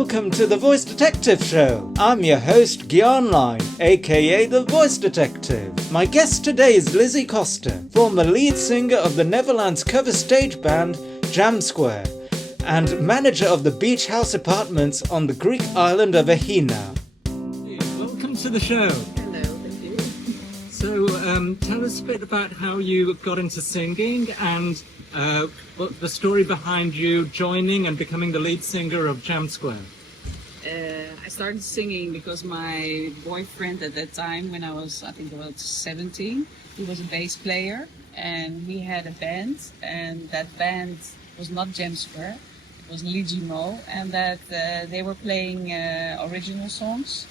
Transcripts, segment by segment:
Welcome to the Voice Detective Show. I'm your host, Gyaan, aka the Voice Detective. My guest today is Lizzy Koster, former lead singer of the Netherlands cover stage band Jam Square, and manager of the Beachhouse apartments on the Greek island of Aegina. Welcome to the show. Hello, thank you. So, tell us a bit about how you got into singing and what the story behind you joining and becoming the lead singer of Jam Square. I started singing because my boyfriend at that time, when I was, I think about 17, he was a bass player and we had a band, and that band was not Jam Square, it was Lizzy and that they were playing original songs.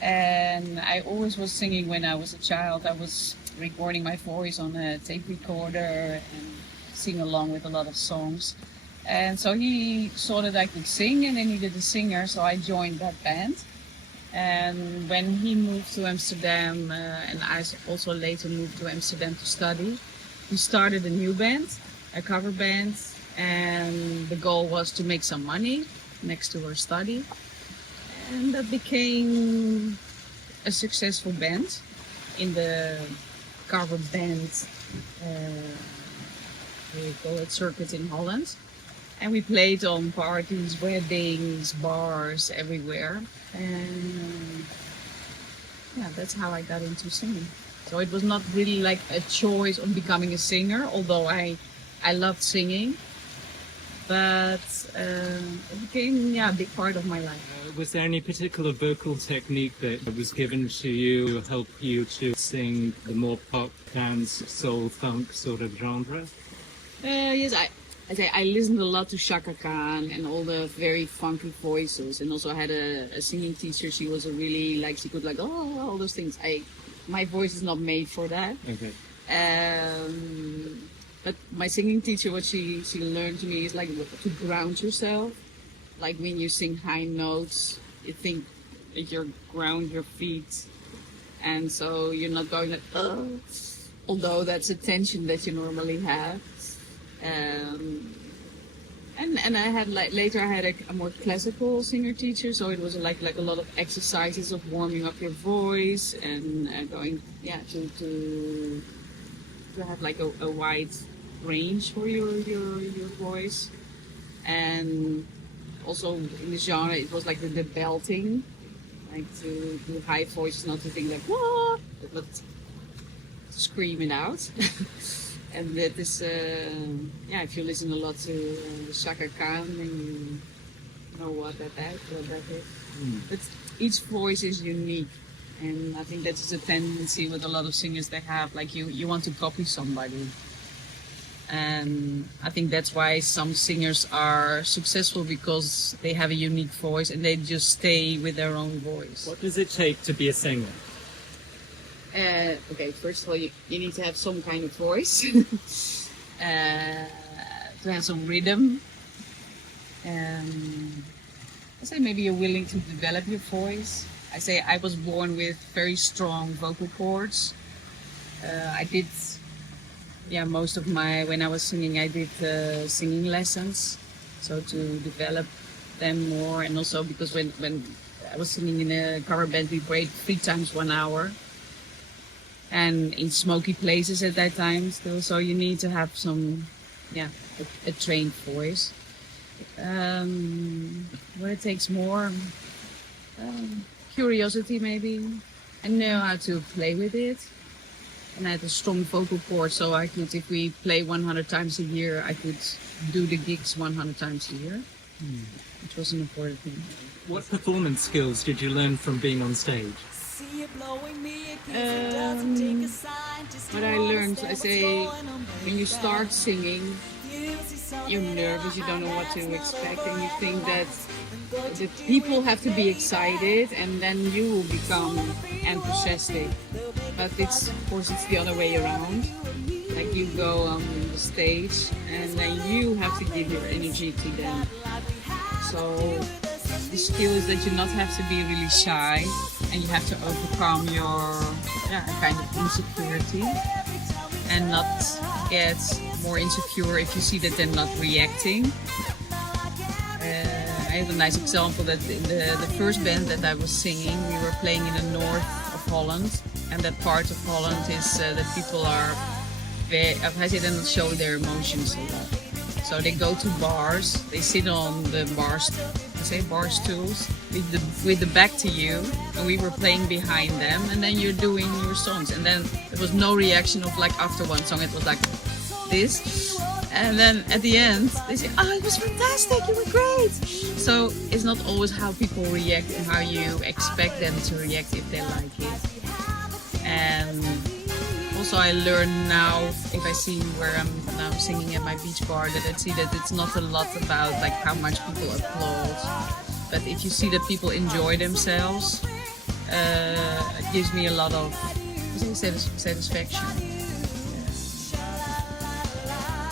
And I always was singing when I was a child. I was recording my voice on a tape recorder and sing along with a lot of songs. And so he saw that I could sing and they needed a singer, so I joined that band. And when he moved to Amsterdam, and I also later moved to Amsterdam to study, we started a new band, a cover band, and the goal was to make some money next to our study. And that became a successful band in the cover band, we call it circuit in Holland. And we played on parties, weddings, bars, everywhere. And yeah, that's how I got into singing. So it was not really like a choice of becoming a singer, although I loved singing. But it became a big part of my life. Was there any particular vocal technique that was given to you to help you to sing the more pop, dance, soul, funk sort of genre? Yes, I listened a lot to Chaka Khan and all the very funky voices. And also I had a singing teacher. She was a really, she could all those things. My voice is not made for that. Okay. But my singing teacher, what she learned to me is to ground yourself. Like when you sing high notes, you think that you ground your feet. And so you're not going although that's a tension that you normally have. And I had later I had a more classical singer teacher, so it was like a lot of exercises of warming up your voice and going to have a wide range for your voice. And also in the genre it was like the belting, like to do high voices, not to think whoa, but to scream it out. And that is, if you listen a lot to Chaka Khan, then you know what that is. But each voice is unique, and I think that's a tendency with a lot of singers they have, like you want to copy somebody. And I think that's why some singers are successful, because they have a unique voice and they just stay with their own voice. What does it take to be a singer? Okay, first of all, you need to have some kind of voice, to have some rhythm. I say maybe you're willing to develop your voice. I say I was born with very strong vocal cords. I did, most of when I was singing, I did singing lessons, so to develop them more. And also because when I was singing in a cover band, we played 3 times 1 hour. And in smoky places at that time still, so you need to have some, a trained voice. What it takes more, curiosity maybe, and know how to play with it. And I had a strong vocal cord, so I could, if we play 100 times a year, I could do the gigs 100 times a year, which was an important thing. What performance skills did you learn from being on stage? What I learned, I say, when you start singing, you're nervous, you don't know what to expect, and you think that the people have to be excited, and then you will become enthusiastic. But of course, it's the other way around. Like you go on the stage, and then you have to give your energy to them. So the skill is that you not have to be really shy, and you have to overcome your kind of insecurity and not get more insecure if you see that they're not reacting. have a nice example that in the first band that I was singing, we were playing in the north of Holland, and that part of Holland is that people are how say they don't show their emotions a lot. So they go to bars, they sit on the bar stools with the back to you, and we were playing behind them, and then you're doing your songs, and then there was no reaction of like after one song, it was like this. And then at the end, they say, "Oh, it was fantastic, you were great." So it's not always how people react and how you expect them to react if they like it. And also I learn now, if I see where I'm now singing at my beach bar, that I see that it's not a lot about like how much people applaud. But if you see that people enjoy themselves, it gives me a lot of satisfaction.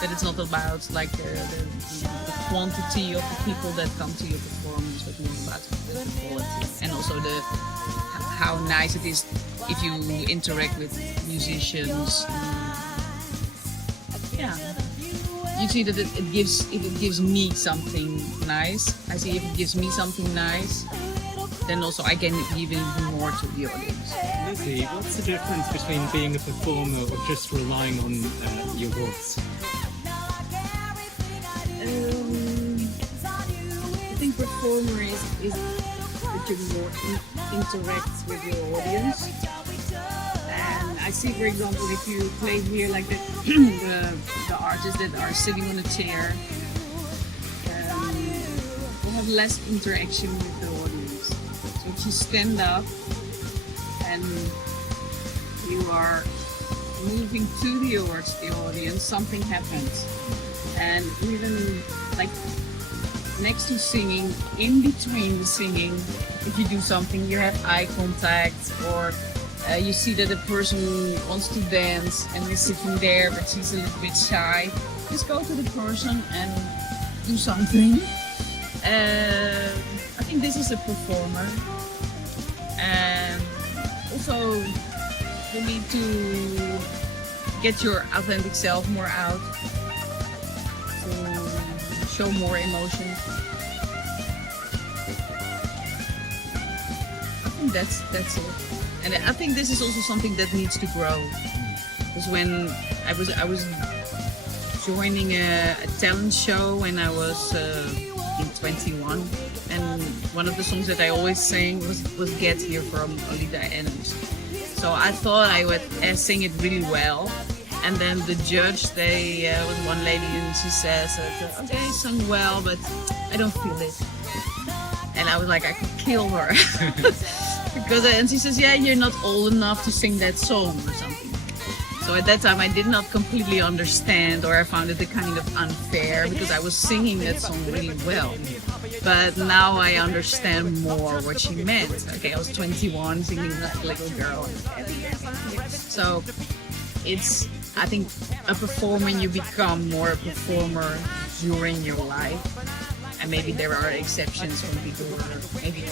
That it's not about like the quantity of the people that come to your performance, but more about the quality, and also how nice it is if you interact with musicians. Yeah, you see that if it gives me something nice. I see if it gives me something nice, then also I can give even more to the audience. Lizzy, what's the difference between being a performer or just relying on your voice? I think performer is that you more interact with your audience. And I see, for example, if you play here like the artists that are sitting on a chair, will have less interaction with the audience. So if you stand up and you are moving towards the audience, something happens. And even like next to singing, in between the singing, if you do something, you have eye contact, or you see that the person wants to dance and is sitting there but she's a little bit shy, just go to the person and do something. I think this is a performer. And also you need to get your authentic self more out, to show more emotion. I think that's it. And I think this is also something that needs to grow. Because when I was joining a talent show when I was in 21, and one of the songs that I always sang was "Get Here" from Olita Adams. So I thought I would sing it really well. And then the judge, they was one lady, and she says, "Okay, I sung well, but I don't feel it." And I was like, I could kill her. And she says, "Yeah, you're not old enough to sing that song," or something. So at that time I did not completely understand, or I found it kind of unfair, because I was singing that song really well. But now I understand more what she meant. Okay, I was 21 singing like a little girl. So it's, I think, a performer, you become more a performer during your life. And maybe there are exceptions when people who are maybe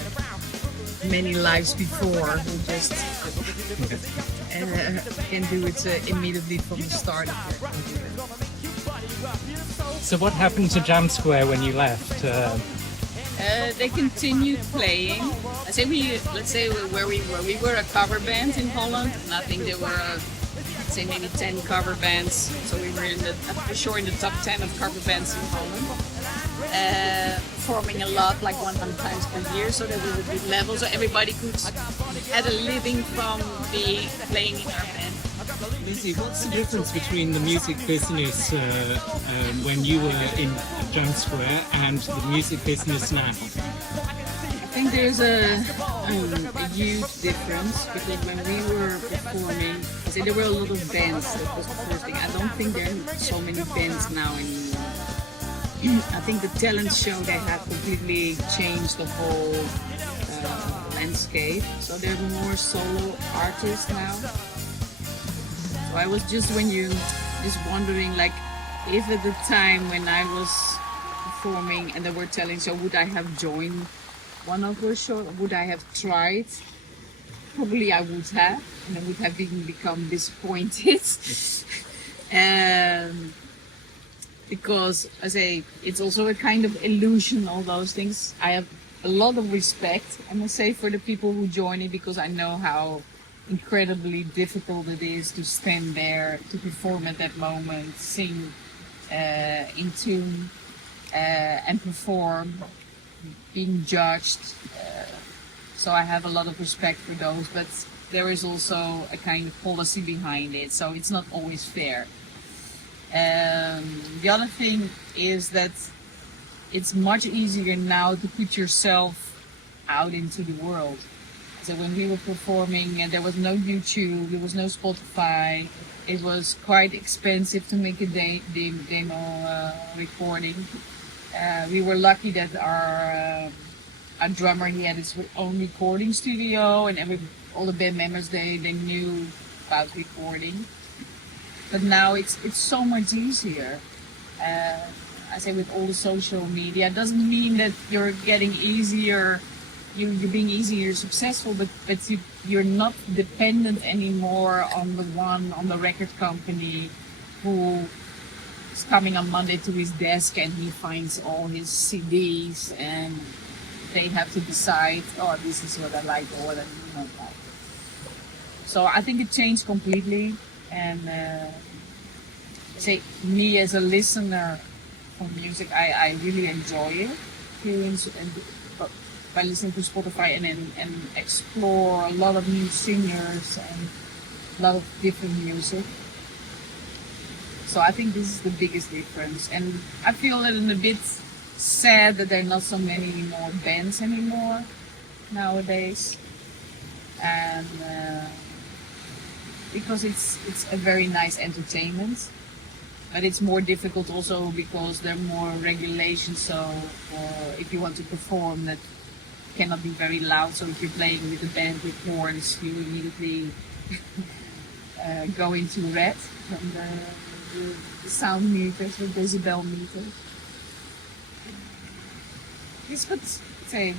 many lives before who just can do it immediately from the start. So what happened to Jam Square when you left? They continued playing. Let's say where we were. We were a cover band in Holland, and I think there were, let's say, maybe 10 cover bands. So we were for sure in the top 10 of cover bands in Holland. Performing a lot, like 100 times per year, so there was a good level, so everybody had a living from playing in our band. Lizzy, what's the difference between the music business when you were in Jam Square and the music business now? I think there's a huge difference, because when we were performing, there were a lot of bands. That was the first thing. I don't think there are so many bands now anymore. I think the talent show, they have completely changed the whole landscape. So there are more solo artists now. So I was just wondering, like, if at the time when I was performing and they were talent show, would I have joined one of those shows? Would I have tried? Probably I would have, and I would have even become disappointed. because I say it's also a kind of illusion, all those things. I have a lot of respect, I must say, for the people who join it, because I know how incredibly difficult it is to stand there, to perform at that moment, sing in tune, and perform, being judged. So I have a lot of respect for those, but there is also a kind of policy behind it, so it's not always fair. The other thing is that it's much easier now to put yourself out into the world. So when we were performing, and there was no YouTube, there was no Spotify, it was quite expensive to make a demo recording. We were lucky that our drummer, he had his own recording studio, and all the band members, they knew about recording. But now it's so much easier. I say with all the social media, it doesn't mean that you're getting easier, you're being easier successful, but you're not dependent anymore on the record company who is coming on Monday to his desk and he finds all his CDs and they have to decide, oh, this is what I like or what I do not like. So I think it changed completely, and say me as a listener of music, I really enjoy it, by listening to Spotify and explore a lot of new singers and a lot of different music. So I think this is the biggest difference, and I feel a little bit sad that there are not so many more bands anymore nowadays, and because it's a very nice entertainment, but it's more difficult also because there are more regulations. So if you want to perform, that cannot be very loud. So if you're playing with a band with horns, you immediately go into red from the sound meters, the decibel meters. Yes, but say,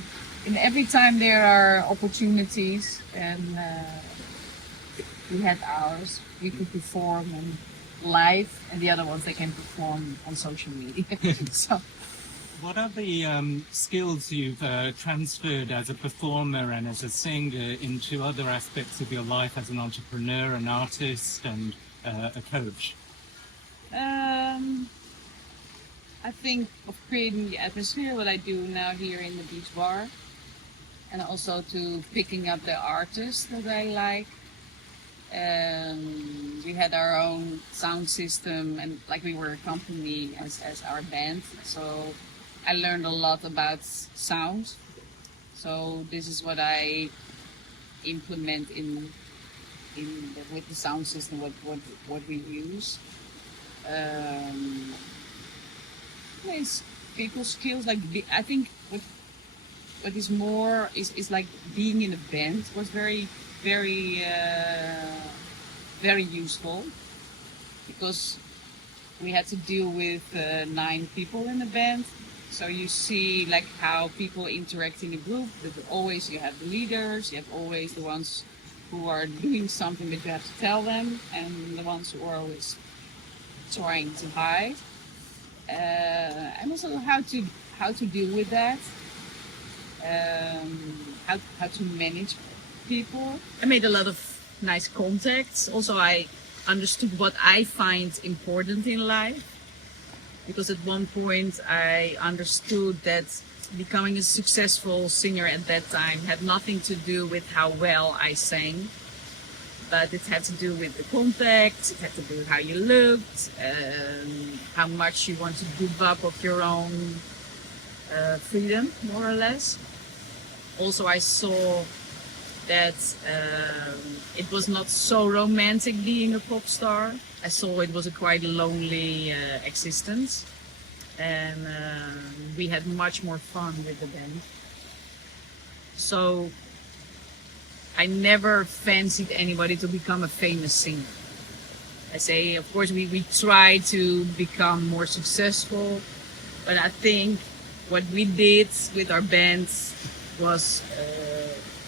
in every time there are opportunities, and we had ours, we could perform and live, and the other ones they can perform on social media. So, what are the skills you've transferred as a performer and as a singer into other aspects of your life as an entrepreneur, an artist, and a coach? I think of creating the atmosphere, what I do now here in the beach bar, and also to picking up the artists that I like. We had our own sound system, and like we were a company as our band, so I learned a lot about sound. So this is what I implement with the sound system, what we use. It's people skills, like I think what is more is like being in a band was very useful, because we had to deal with 9 people in the band. So you see like how people interact in a group. That always you have the leaders, you have always the ones who are doing something that you have to tell them, and the ones who are always trying to hide. And also how to deal with that, how to manage people. I made a lot of nice contacts. Also, I understood what I find important in life, because at one point I understood that becoming a successful singer at that time had nothing to do with how well I sang, but it had to do with the contacts, it had to do with how you looked, how much you want to give up of your own freedom, more or less. Also, I saw that it was not so romantic being a pop star. I saw it was a quite lonely existence, and we had much more fun with the band. So I never fancied anybody to become a famous singer. I say, of course, we try to become more successful, but I think what we did with our bands was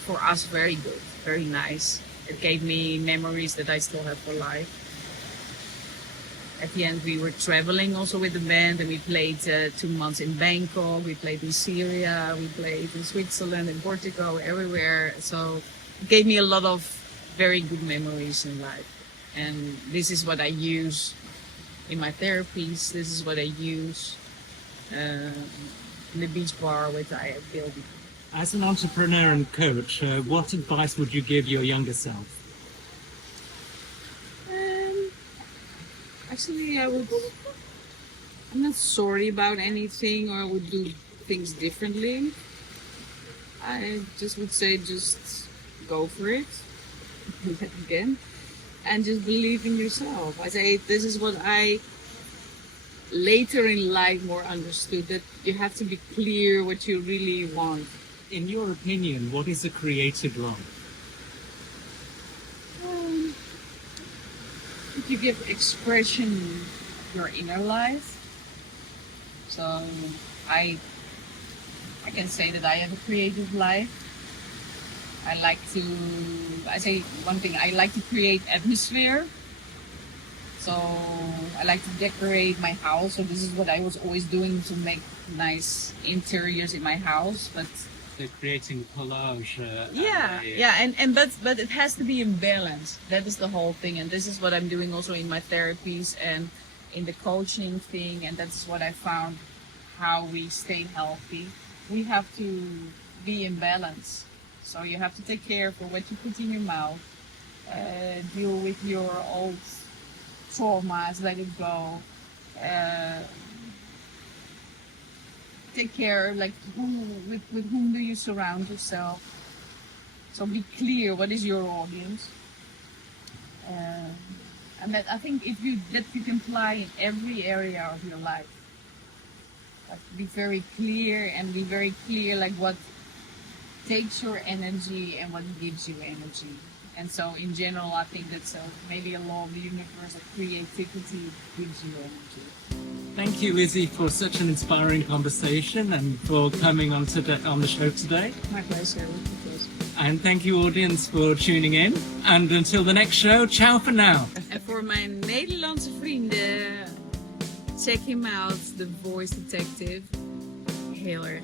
for us very good, very nice. It gave me memories that I still have for life. at the end, we were traveling also with the band, and we played 2 months in Bangkok, we played in Syria, we played in Switzerland, in Portugal, everywhere. So it gave me a lot of very good memories in life. And this is what I use in my therapies. This is what I use in the beach bar which I have built. As an entrepreneur and coach, what advice would you give your younger self? Actually, I'm not sorry about anything, or I would do things differently. I just would say, just go for it again, and just believe in yourself. I say this is what I later in life more understood, that you have to be clear what you really want. In your opinion, what is a creative life? If you give expression your inner life. So I can say that I have a creative life. I say one thing, I like to create atmosphere. So I like to decorate my house. So this is what I was always doing, to make nice interiors in my house. But Creating collage. But it has to be in balance. That is the whole thing, and this is what I'm doing also in my therapies and in the coaching thing. And that's what I found, how we stay healthy. We have to be in balance. So you have to take care for what you put in your mouth. Deal with your old traumas, let it go. Take care, like with whom do you surround yourself. So be clear, what is your audience, and that I think that you can apply in every area of your life. Like be very clear, and be very clear like what takes your energy and what gives you energy. And so in general, I think that's maybe a law of the universe, that creativity gives you energy. Thank you, Lizzy, for such an inspiring conversation and for coming on the show today. My pleasure. And thank you, audience, for tuning in. And until the next show, ciao for now. En voor mijn Nederlandse vrienden, check him out, The Voice Detective. Heel erg